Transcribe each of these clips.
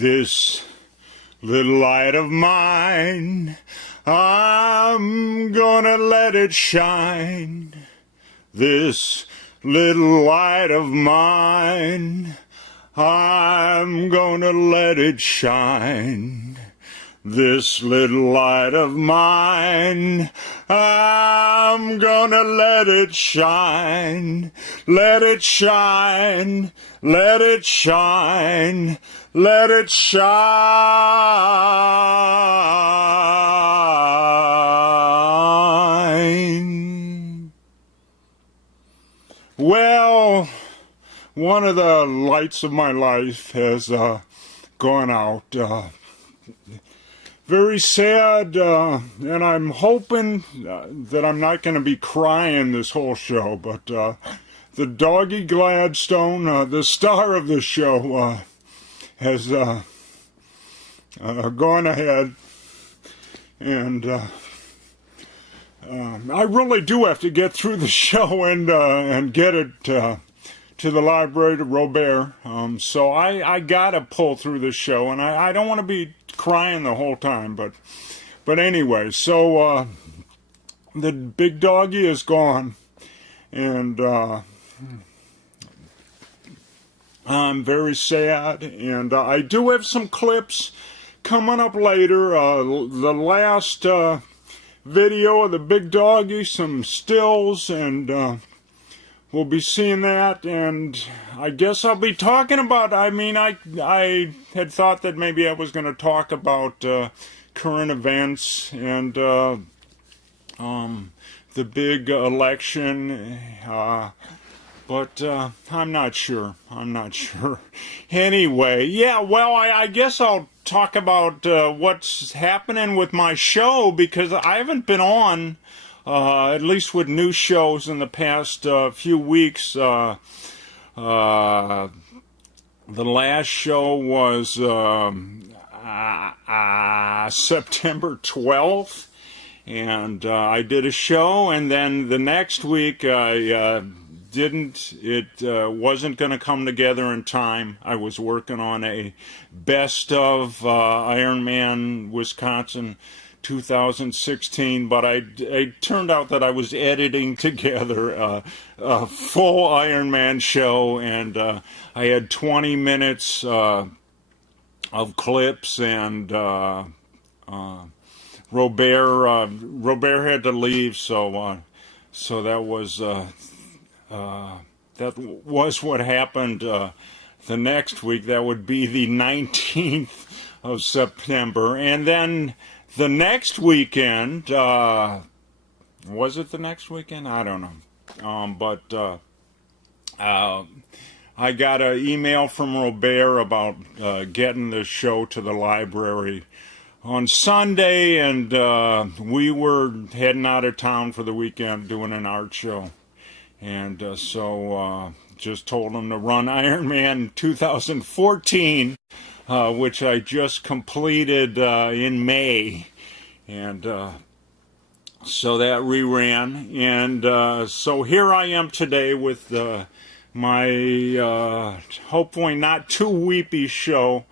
This little light of mine, I'm gonna let it shine. This little light of mine, I'm gonna let it shine. This little light of mine, I'm gonna let it shine. Let it shine, let it shine, let it shine. Well, one of the lights of my life has gone out. Very sad, and I'm hoping that I'm not going to be crying this whole show, but the Doggy Gladstone, the star of the show, has gone ahead, and I really do have to get through the show and get it to the library to Robert, so I gotta pull through the show, and I don't want to be crying the whole time, but anyway, so the big doggy is gone, and I'm very sad, and I do have some clips coming up later. The last video of the big doggy, some stills, and we'll be seeing that, and I guess I'll be talking about, I had thought that maybe I was going to talk about current events and the big election, but I'm not sure. Anyway, yeah, well, I guess I'll talk about what's happening with my show, because I haven't been on at least with new shows in the past few weeks. The last show was September 12th, and I did a show, and then the next week I wasn't going to come together in time. I was working on a best of Ironman Wisconsin 2016, but it turned out that I was editing together a full Ironman show, and I had 20 minutes of clips, and Robert had to leave, so that was what happened the next week. That would be the 19th of September, and then the next weekend, was it the next weekend? I don't know. But I got an email from Robert about getting the show to the library on Sunday, and we were heading out of town for the weekend doing an art show. And so just told him to run Ironman 2014. Which I just completed in May, and so that reran, and so here I am today with my hopefully not too weepy show,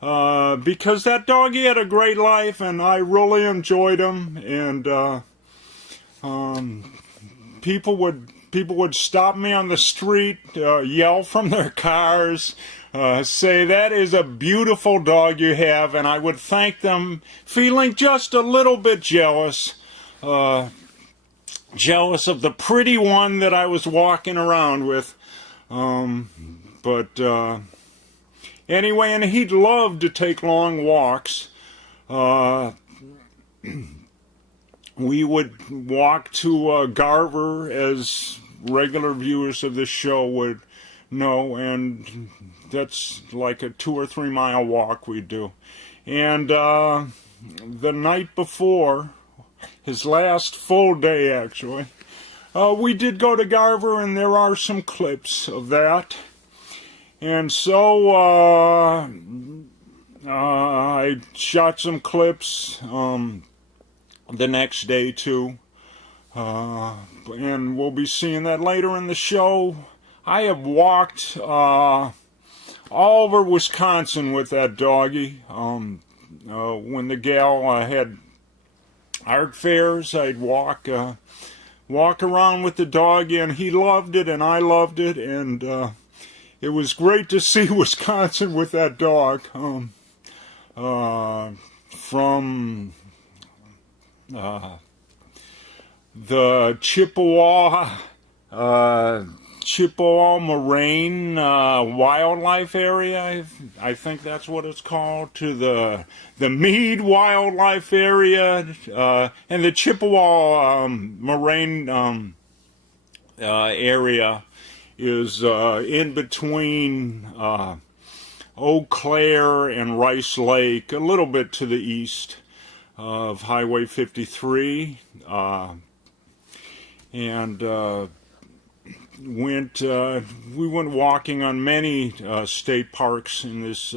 because that doggy had a great life, and I really enjoyed him, and people would stop me on the street, yell from their cars, say, "That is a beautiful dog you have," and I would thank them, feeling just a little bit jealous of the pretty one that I was walking around with. But anyway, and he'd love to take long walks. We would walk to Garver, as regular viewers of this show would know, and that's like a 2 or 3 mile walk we do. And the night before, his last full day actually, we did go to Garver, and there are some clips of that. And so I shot some clips the next day too, and we'll be seeing that later in the show. I have walked all over Wisconsin with that doggy. When the gal had art fairs, I'd walk around with the doggy, and he loved it, and I loved it, and it was great to see Wisconsin with that dog. From the Chippewa Moraine Wildlife Area, I think that's what it's called, to the Mead Wildlife Area, and the Chippewa Moraine area is in between Eau Claire and Rice Lake, a little bit to the east of Highway 53, and we went walking on many state parks in this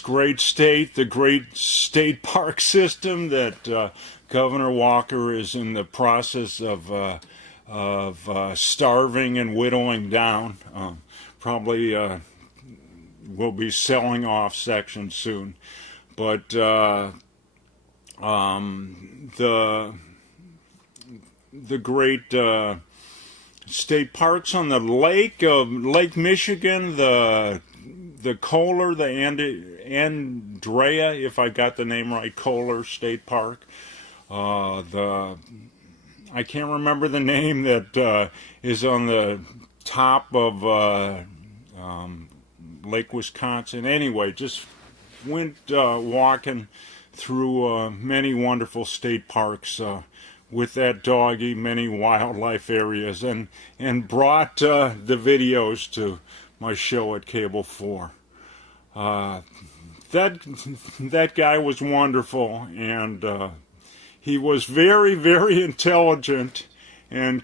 great state, the great state park system that Governor Walker is in the process of starving and whittling down. Probably will be selling off sections soon, but the great state parks on the lake of Lake Michigan, the Kohler, the Andrea, if I got the name right, Kohler State Park. I can't remember the name that is on the top of Lake Wisconsin. Anyway, just went walking through many wonderful state parks with that doggy, many wildlife areas, and brought the videos to my show at Cable 4. That guy was wonderful, and he was very, very intelligent, and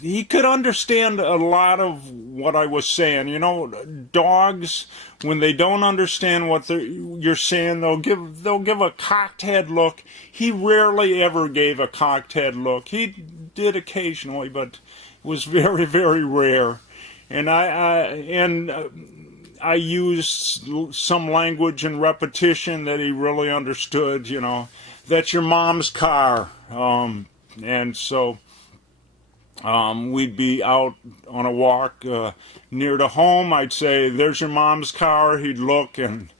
he could understand a lot of what I was saying. You know, dogs, when they don't understand what you're saying, they'll give a cocked head look. He rarely ever gave a cocked head look. He did occasionally, but it was very, very rare. And I used some language and repetition that he really understood. You know, that's your mom's car, and so. We'd be out on a walk near to home. I'd say, there's your mom's car. He'd look and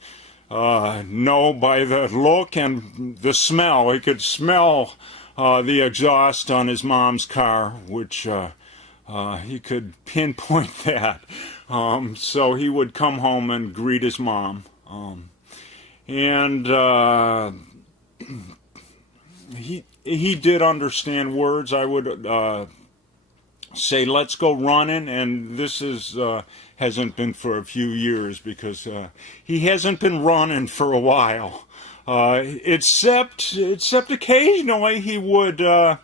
know by the look and the smell. He could smell the exhaust on his mom's car, which he could pinpoint that. So he would come home and greet his mom. And he did understand words. I would say, let's go running, and this is hasn't been for a few years because he hasn't been running for a while, except occasionally he would kind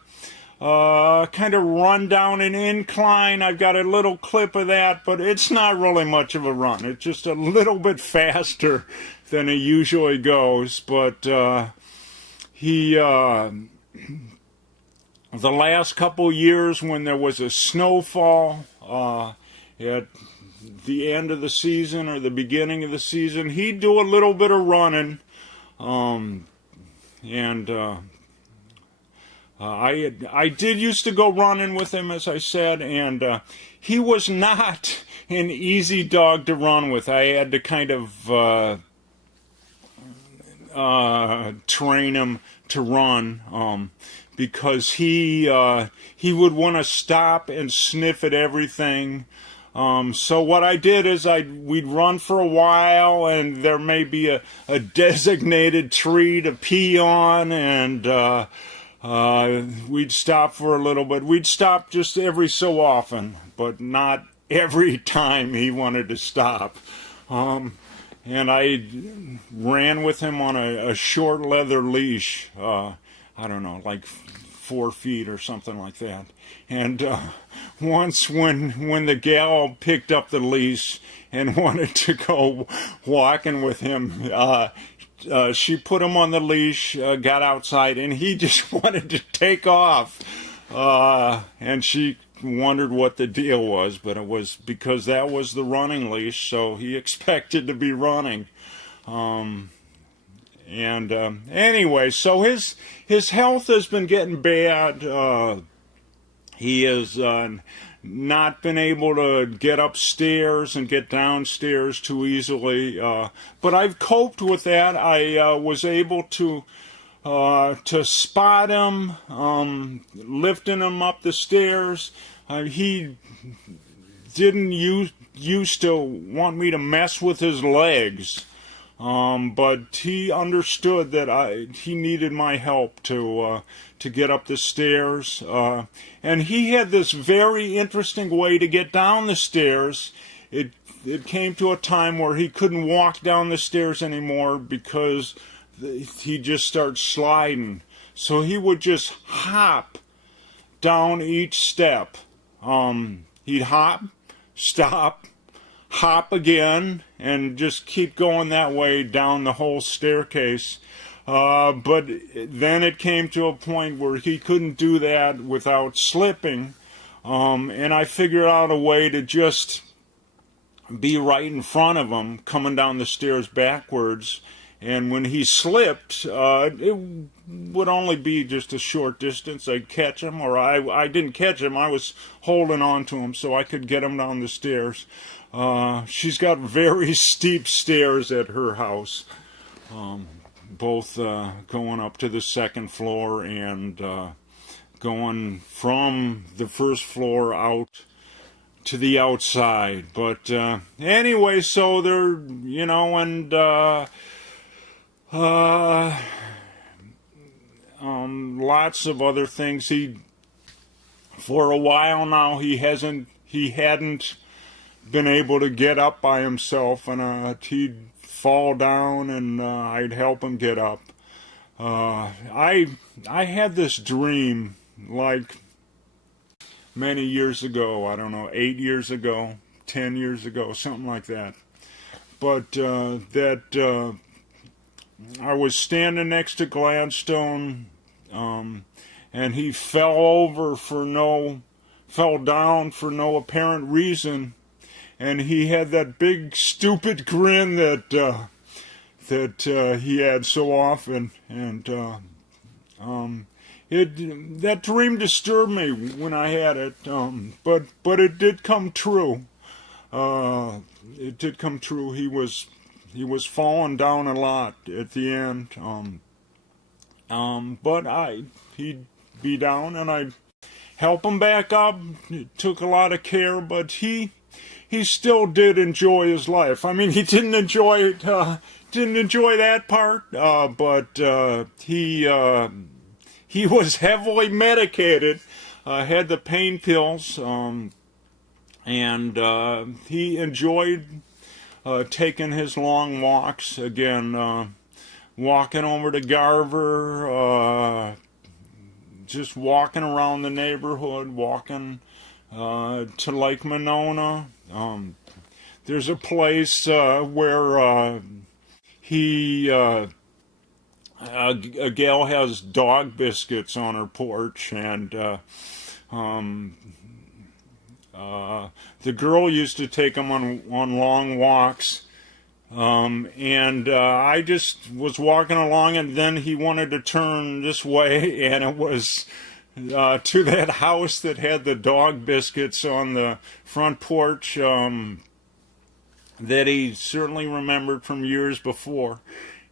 of run down an incline. I've got a little clip of that, but it's not really much of a run. It's just a little bit faster than it usually goes, but he the last couple years when there was a snowfall at the end of the season or the beginning of the season, he'd do a little bit of running. I did used to go running with him, as I said, and he was not an easy dog to run with. I had to kind of train him to run. Because he would want to stop and sniff at everything. So what I did is we'd run for a while, and there may be a designated tree to pee on, and we'd stop for a little bit. We'd stop just every so often, but not every time he wanted to stop. And I ran with him on a short leather leash. I don't know, like 4 feet or something like that. And once when the gal picked up the leash and wanted to go walking with him, she put him on the leash, got outside, and he just wanted to take off. And she wondered what the deal was, but it was because that was the running leash, so he expected to be running. Anyway, so his health has been getting bad. He has not been able to get upstairs and get downstairs too easily. But I've coped with that. I was able to spot him, lifting him up the stairs. He didn't used to want me to mess with his legs. But he understood that he needed my help to get up the stairs. And he had this very interesting way to get down the stairs. It came to a time where he couldn't walk down the stairs anymore because he just started sliding. So he would just hop down each step. He'd hop, stop, hop again, and just keep going that way down the whole staircase. But then it came to a point where he couldn't do that without slipping. And I figured out a way to just be right in front of him, coming down the stairs backwards. And when he slipped, it would only be just a short distance. I'd catch him, or I didn't catch him. I was holding on to him so I could get him down the stairs. She's got very steep stairs at her house, both going up to the second floor and going from the first floor out to the outside. But anyway, so they're, and lots of other things. For a while now, he hadn't been able to get up by himself, and he'd fall down, and I'd help him get up. I had this dream, like many years ago, I don't know, 8 years ago, 10 years ago, something like that. But that I was standing next to Gladstone, and he fell down for no apparent reason. And he had that big, stupid grin that he had so often, and that dream disturbed me when I had it. But it did come true. It did come true. He was falling down a lot at the end. But he'd be down, and I'd help him back up. It took a lot of care, but he still did enjoy his life. I mean, he didn't enjoy that part, but he was heavily medicated, had the pain pills, and he enjoyed taking his long walks. Again, walking over to Garver, just walking around the neighborhood, walking to Lake Monona. There's a place where a gal has dog biscuits on her porch, and the girl used to take them on long walks. And I just was walking along, and then he wanted to turn this way, and it was to that house that had the dog biscuits on the front porch, that he certainly remembered from years before.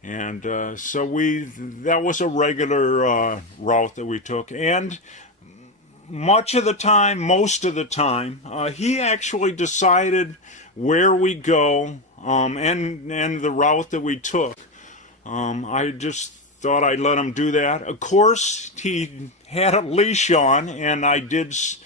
And so that was a regular route that we took. And most of the time, he actually decided where we go, and the route that we took. I just thought I'd let him do that. Of course, he had a leash on, and I did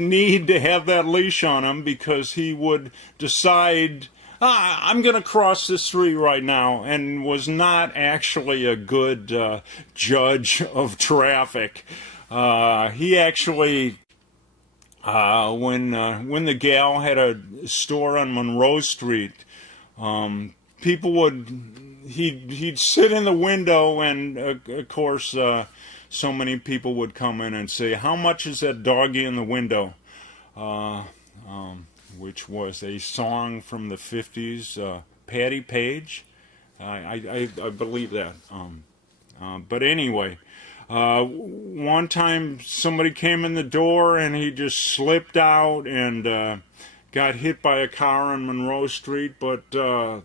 need to have that leash on him, because he would decide, I'm going to cross the street right now, and was not actually a good judge of traffic. He actually, when the gal had a store on Monroe Street, people would, he'd sit in the window, and of course so many people would come in and say, "How much is that doggy in the window?" Which was a song from the 50s, Patty Page. I believe that. But anyway, one time somebody came in the door and he just slipped out and got hit by a car on Monroe Street, but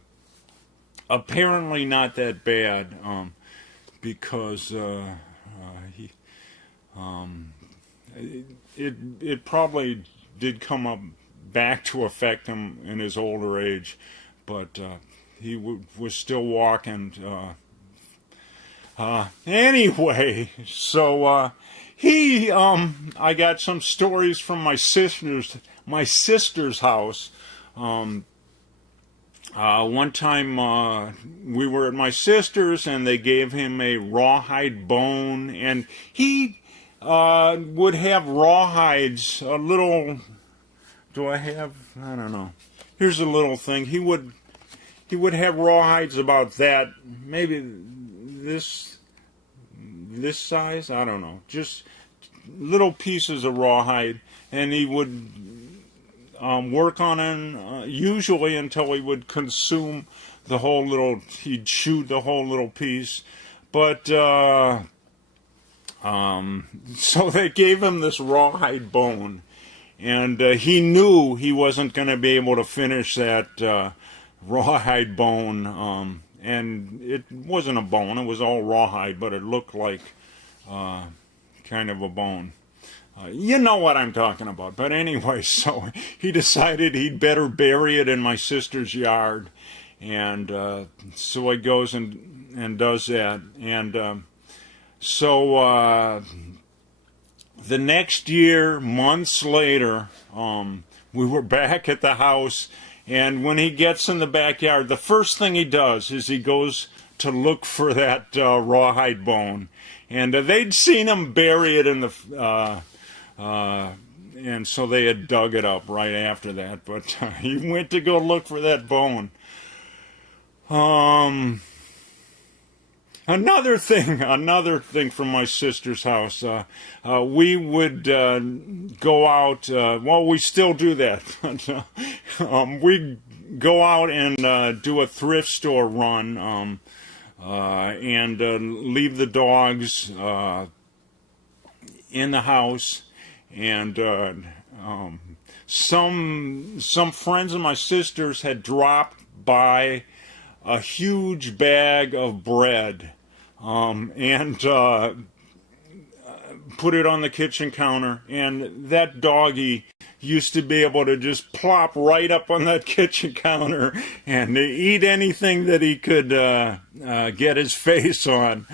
apparently not that bad, because it probably did come up back to affect him in his older age, but he was still walking. Anyway, so I got some stories from my sister's house. One time we were at my sister's and they gave him a rawhide bone, and he would have rawhides, a little, I don't know. Here's a little thing. He would have rawhides about that, maybe this size, I don't know, just little pieces of rawhide, and he would work on it usually until he would consume the whole little, he'd chew the whole little piece. But so they gave him this rawhide bone, and he knew he wasn't going to be able to finish that rawhide bone, and it wasn't a bone, it was all rawhide, but it looked like kind of a bone. You know what I'm talking about. But anyway, so he decided he'd better bury it in my sister's yard, and so he goes and does that. And so the next year, months later, we were back at the house, and when he gets in the backyard, the first thing he does is he goes to look for that rawhide bone. And they'd seen him bury it in the... and so they had dug it up right after that. But he went to go look for that bone. Another thing from my sister's house. We would go out. Well, we still do that. We go out and do a thrift store run, and leave the dogs in the house. And some friends of my sister's had dropped by a huge bag of bread, and put it on the kitchen counter, and that doggy used to be able to just plop right up on that kitchen counter and eat anything that he could get his face on.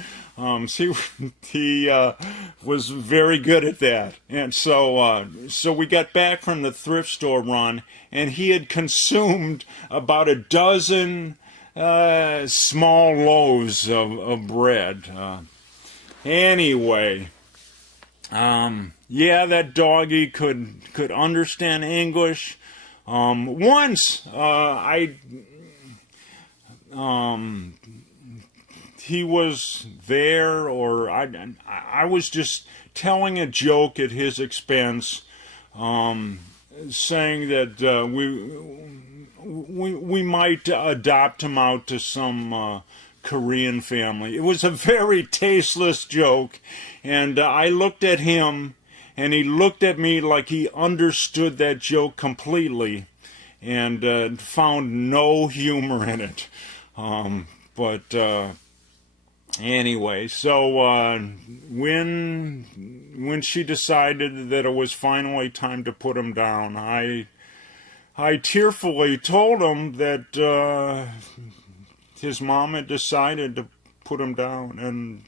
He was very good at that. And so we got back from the thrift store run, and he had consumed about a dozen small loaves of bread. Anyway, yeah, that doggy could understand English. Once he was there, or I was just telling a joke at his expense, saying that we might adopt him out to some Korean family. It was a very tasteless joke, and I looked at him, and he looked at me like he understood that joke completely, and found no humor in it. But anyway, so when she decided that it was finally time to put him down, I tearfully told him that his mom had decided to put him down, and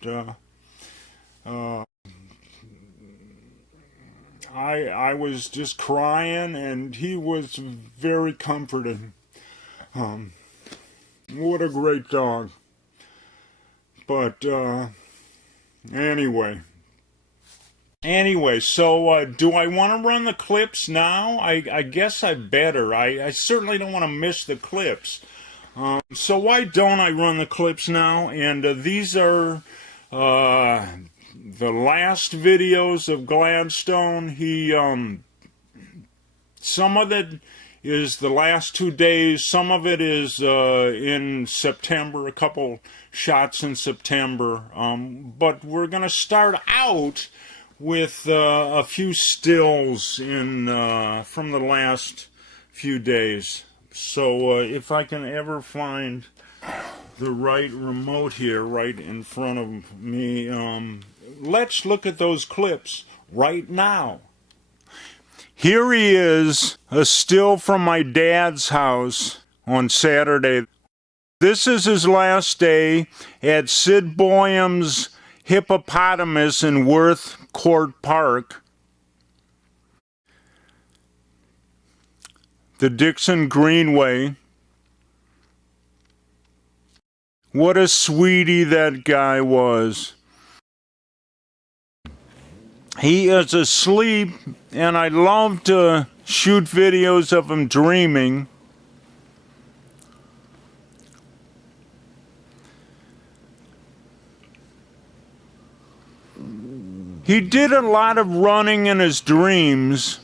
I was just crying, and he was very comforted. What a great dog. But anyway, so do I want to run the clips now? I guess I better. I certainly don't want to miss the clips. So why don't I run the clips now? And these are the last videos of Gladstone, he some of it is the last 2 days, some of it is in September, a couple shots in September, but we're going to start out with a few stills in from the last few days. So if I can ever find the right remote here right in front of me, let's look at those clips right now. Here he is, a still from my dad's house on Saturday. This is his last day at Sid Boyum's Hippopotamus in Worth Court Park. The Dixon Greenway. What a sweetie that guy was. He is asleep, and I love to shoot videos of him dreaming. He did a lot of running in his dreams.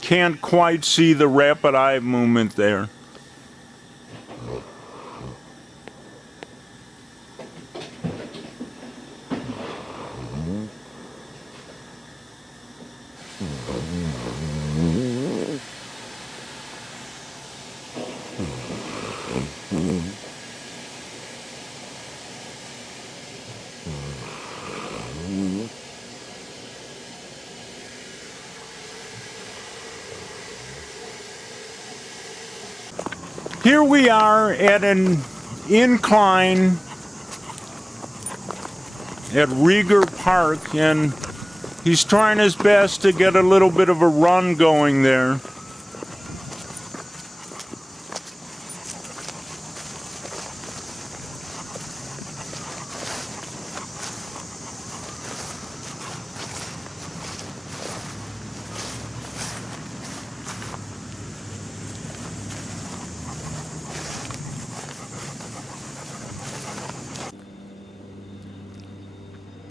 Can't quite see the rapid eye movement there. Here we are at an incline at Rieger Park, and he's trying his best to get a little bit of a run going there.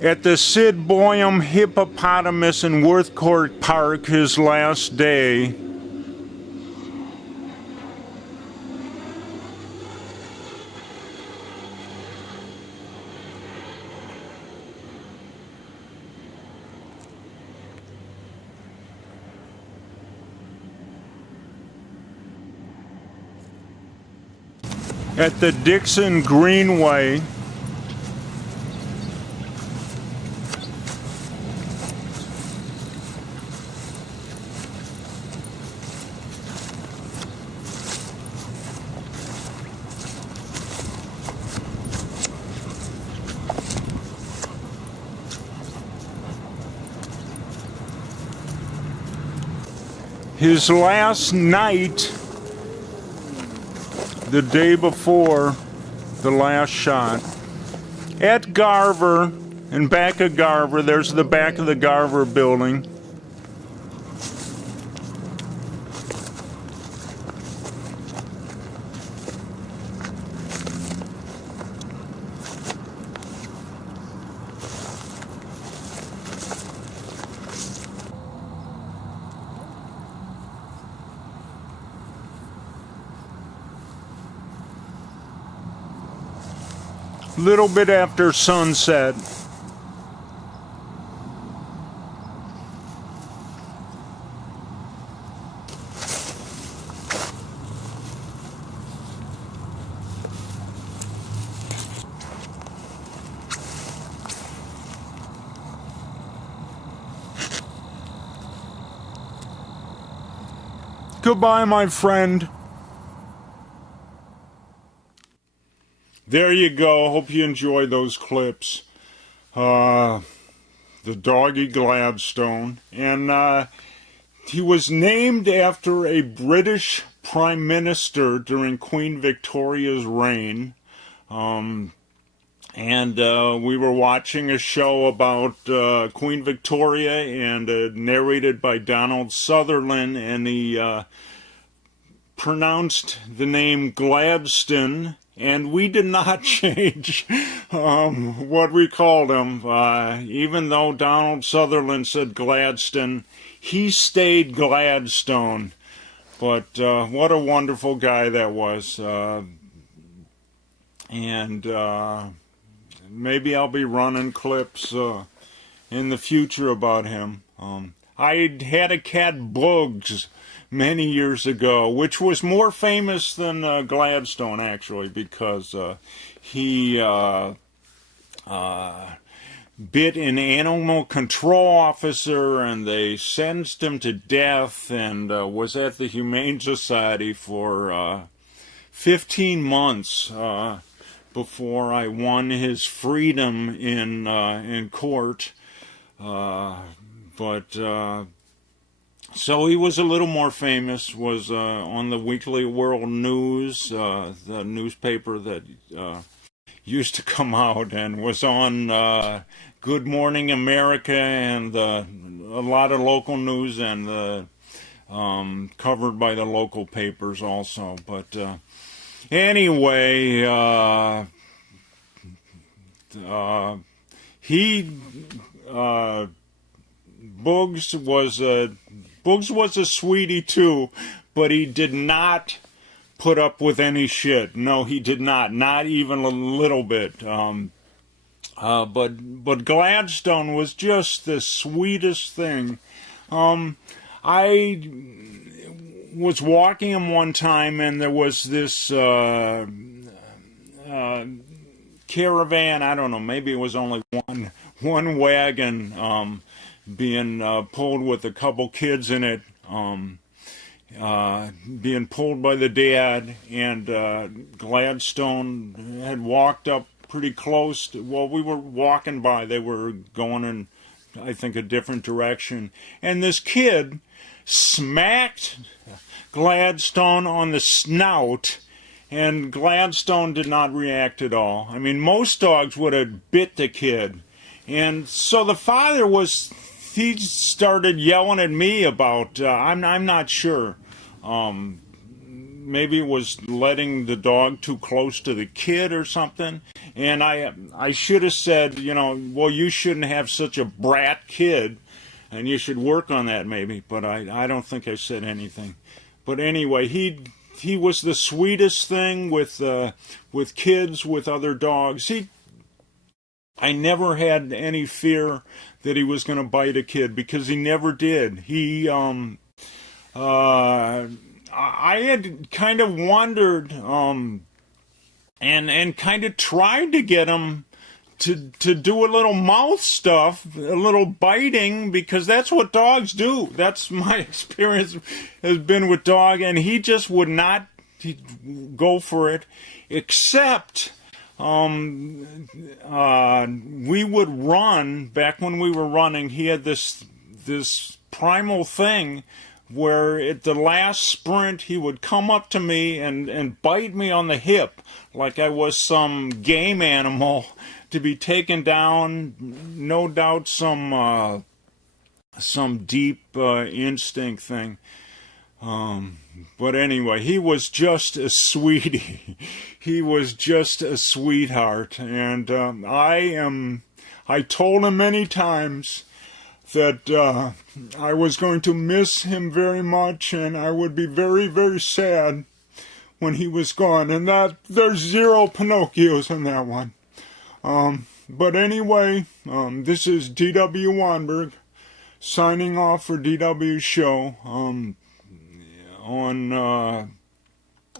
At the Sid Boyum Hippopotamus in Worth Court Park, his last day. At the Dixon Greenway. His last night, the day before the last shot, at Garver, and back of Garver, there's the back of the Garver building. Little bit after sunset. Goodbye, my friend. There you go. Hope you enjoyed those clips. The Doggy Gladstone. And he was named after a British Prime Minister during Queen Victoria's reign. And we were watching a show about Queen Victoria, and narrated by Donald Sutherland, and he pronounced the name Gladstone, and we did not change what we called him. Even though Donald Sutherland said Gladstone, he stayed Gladstone. But what a wonderful guy that was. And maybe I'll be running clips in the future about him. I had a cat, Bugs, many years ago, which was more famous than Gladstone, actually, because he bit an animal control officer, and they sentenced him to death, and was at the Humane Society for 15 months before I won his freedom in court. So he was a little more famous, was on the Weekly World News, the newspaper that used to come out, and was on Good Morning America and a lot of local news, and covered by the local papers also. But anyway, Bugs was a sweetie too, but he did not put up with any shit. No, he did not even a little bit. But Gladstone was just the sweetest thing. I was walking him one time, and there was this caravan. I don't know, maybe it was only one wagon being pulled with a couple kids in it, being pulled by the dad, and Gladstone had walked up pretty close. Well, we were walking by. They were going in, I think, a different direction. And this kid smacked Gladstone on the snout, and Gladstone did not react at all. I mean, most dogs would have bit the kid. And so the father he started yelling at me about, I'm not sure. Maybe it was letting the dog too close to the kid or something. And I should have said, well, you shouldn't have such a brat kid, and you should work on that maybe. But I don't think I said anything. But anyway, he was the sweetest thing with kids, with other dogs. I never had any fear that he was going to bite a kid, because he never did. I had kind of wondered and kind of tried to get him to do a little mouth stuff, a little biting, because that's what dogs do. That's my experience has been with dog, and he just would not go for it, except we would run. Back when we were running, he had this primal thing where at the last sprint he would come up to me and bite me on the hip like I was some game animal to be taken down. No doubt some deep instinct thing. But anyway, he was just a sweetie. He was just a sweetheart. And I told him many times that I was going to miss him very much, and I would be very, very sad when he was gone. And that there's zero Pinocchios in that one. But anyway, this is D.W. Wanberg signing off for DW's show on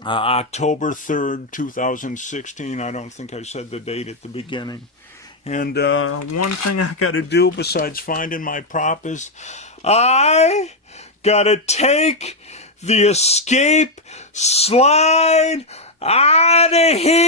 October 3rd, 2016. I don't think I said the date at the beginning. And one thing I got to do besides finding my prop is I got to take the escape slide out of here.